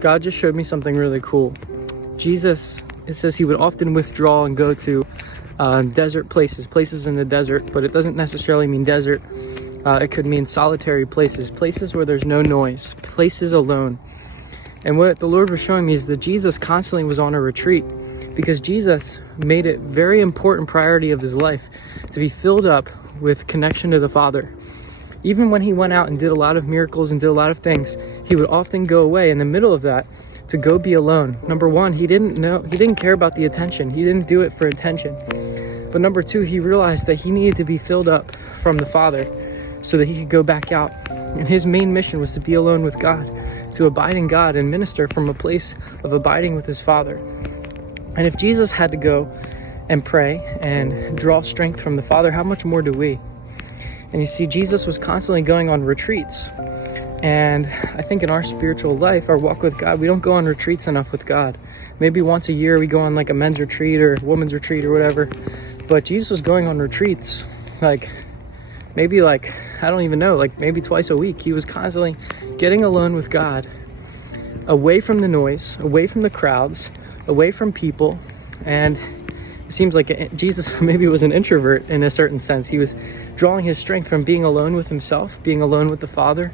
God just showed me something really cool. Jesus, it says he would often withdraw and go to desert places in the desert, but it doesn't necessarily mean desert. It could mean solitary places where there's no noise, places alone. And what the Lord was showing me is that Jesus constantly was on a retreat, because Jesus made it very important priority of his life to be filled up with connection to the Father. Even when he went out and did a lot of miracles and did a lot of things, he would often go away in the middle of that to go be alone. Number one, he didn't care about the attention. He didn't do it for attention. But number two, he realized that he needed to be filled up from the Father so that he could go back out. And his main mission was to be alone with God, to abide in God and minister from a place of abiding with his Father. And if Jesus had to go and pray and draw strength from the Father, how much more do we? And you see, Jesus was constantly going on retreats. And I think in our spiritual life, our walk with God, we don't go on retreats enough with God. Maybe once a year we go on like a men's retreat or women's retreat or whatever. But Jesus was going on retreats maybe I don't even know, maybe twice a week. He was constantly getting alone with God, away from the noise, away from the crowds, away from people. And it seems like Jesus maybe was an introvert in a certain sense. He was drawing his strength from being alone with himself, being alone with the Father,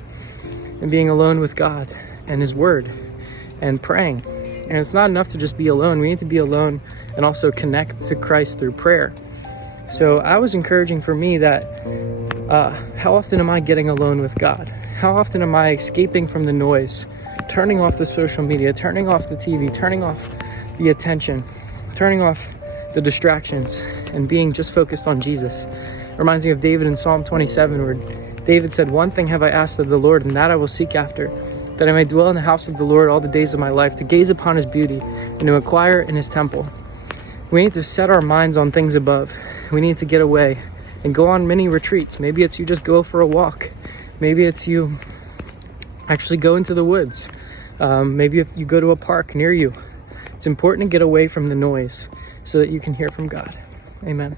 and being alone with God and his word and praying. And it's not enough to just be alone. We need to be alone and also connect to Christ through prayer. So I was encouraging for me that how often am I getting alone with God? How often am I escaping from the noise, turning off the social media, turning off the TV, turning off the attention, turning off the distractions, and being just focused on Jesus? It reminds me of David in Psalm 27, where David said, "One thing have I asked of the Lord, and that I will seek after, that I may dwell in the house of the Lord all the days of my life, to gaze upon his beauty and to inquire in his temple." We need to set our minds on things above. We need to get away and go on many retreats. Maybe it's you just go for a walk. Maybe it's you actually go into the woods. Maybe if you go to a park near you. It's important to get away from the noise so that you can hear from God. Amen.